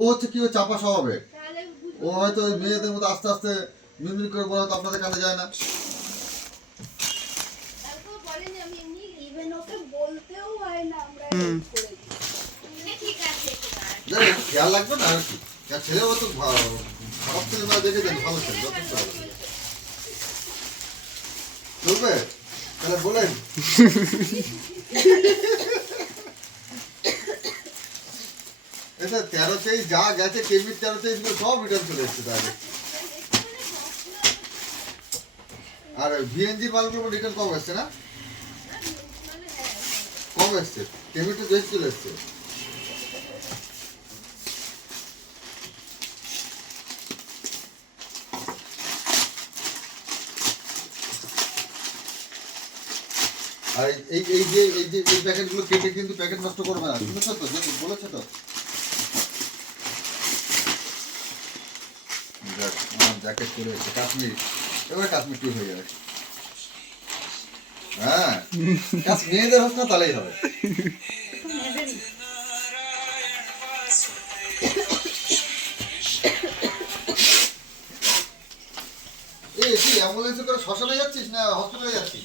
ও হচ্ছে কি, ও চাপা স্বভাবের। ও হয়তো ওই মেয়েদের মতো আস্তে আস্তে মিনমিন করে বলা তো আপনাদের কানে যায় না। জানেন, খেয়াল রাখবে না আর কি। ছেলে হয়তো খারাপ ছেলে না দেখে দেন, ভালো ছেলে যথেষ্ট ভালো ছেলে। চলবে তাহলে বলেন। এটা 13 যা গেছে কেমির 13 গুলো সব রিটার্ন চলে এসছে তাহলে। আর ভিএনজি মালগুলো রিটার্ন কম এসছে না, কম এসছে, কেমিটা বেশি চলে এসছে। আর এই প্যাকেটগুলো কেটে কিন্তু প্যাকেট নষ্ট করবে না, শুনেছো তো, বলেছে তো। আমার জ্যাকেট চলে এসেছে, কাশ্মীর, এবার কাশ্মীর ট্যুর হয়ে যাবে। হ্যাঁ, মেয়েদের হোক না তাহলেই হবে। এই কি অ্যাম্বুলেন্সে করে শ্মশানে যাচ্ছিস না হসপিটালে যাচ্ছিস?